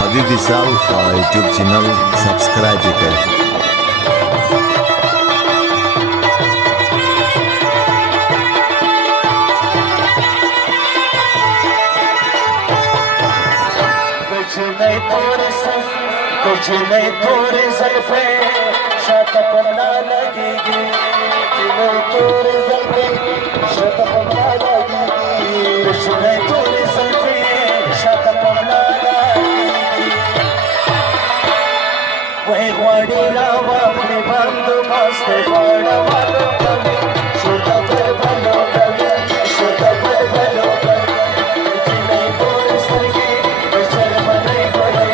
حبیبی سال یوټیوب چینل سبسکرایب کړئ. کوچنۍ تورې زلفې شاته په ملا لګېږي کوچنۍ تورې زلفې شاته په ملا لګېږي کوچنۍ تورې زلفې شاته په ملا لګېږي وایي غواړي راواخلي بندوبست غاړه والو کوي شورته بلبلو کوي شورته بلبلو کوي کوچنۍ تورې سترګې د شرمنۍ ګلۍ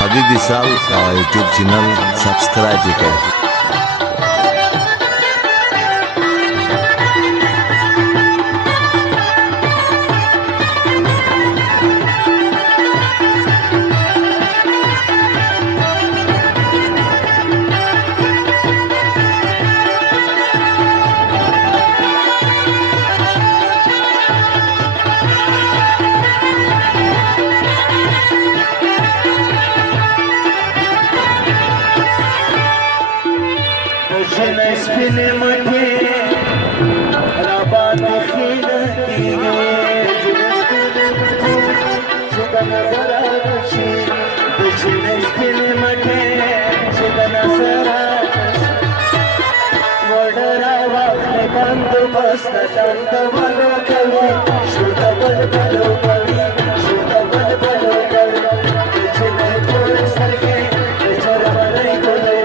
حبیبی سال یوټیوب چینل سبسکرایب کړئ. جنۍ سپینې مټې راباندې خیله کېږي جنۍ سپینې مټې چې د نظره راشي د جنۍ سپینې مټې چې د نظره راشي وړه راواخلې بندوبست ډنډولو کوي شورته بلبلو کوي شورته بلبلو کوي د جنۍ تورې سترګې د چرمنۍ ګلۍ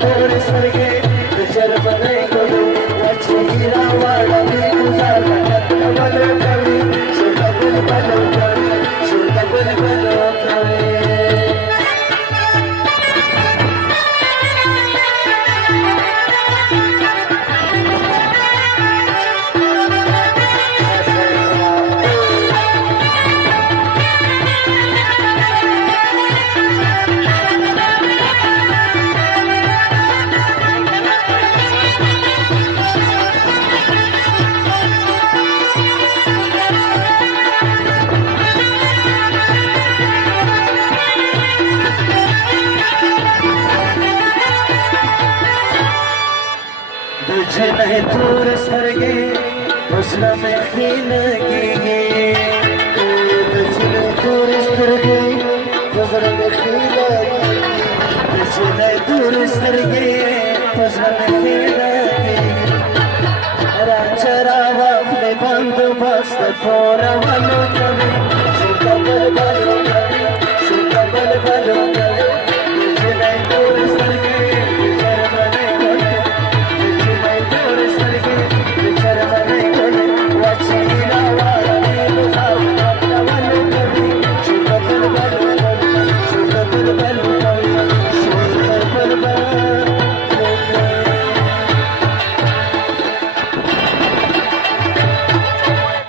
تورې سترګې د چرمنۍ ګلو وچې راواړوي ګلزار ډنډولو کوي شورته بلبلو کوي شورته بلبلو کوي جنۍ تورې سترګې اوس نه مې ښې لګېږي د جنۍ تورې سترګې په زړه مې ښې لګېږي د جنۍ تورې سترګې په زړه مې ښې لګېږي راشه راواخلې بندوبست ټولولو کوي شورته بلبلو کوي شورته بلبلو